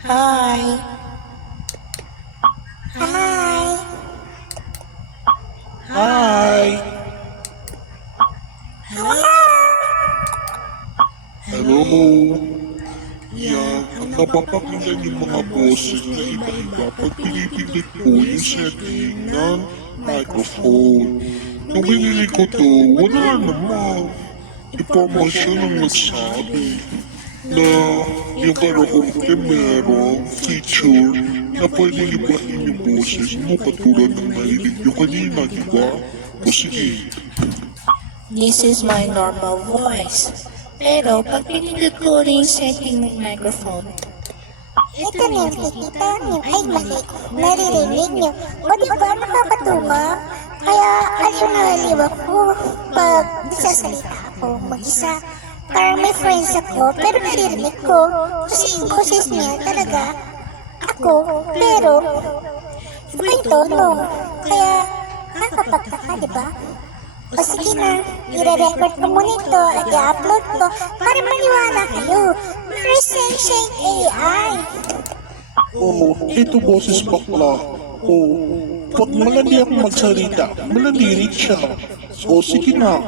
Hi. Hi! Hi. Hello! Yan, ang napapakinggan yung mga boses na iba-iba pag pinipindot po yung setting ng microphone. Nung binili ko to, wala naman. Impormasyon ang nagsabi na yung karaoke merong feature na pwede ibahin yung boses mo katulad ng narinig nyo kanina, di ba? O sige, This is my normal voice. Pero pag pinindot ko rin yung setting ng microphone, Ito na yung kikita niyo. Ay, mali. Naririnig niyo. O diba, nakakatuma? Kaya aliw na aliw ako pag nagsasalita ako mag-isa. Parang may friends ako, pero naririnig ko. Kasi yung boses niya talaga ako, pero iba yung tono. Kaya nakakapagtaka, diba? O sige na, i-record ko muna ito at i-upload ko para maniwala kayo. Meron siyang AI. oh, ito boses bakla. Oh, pag malandi ako magsalita, malandi rin siya. O sige na,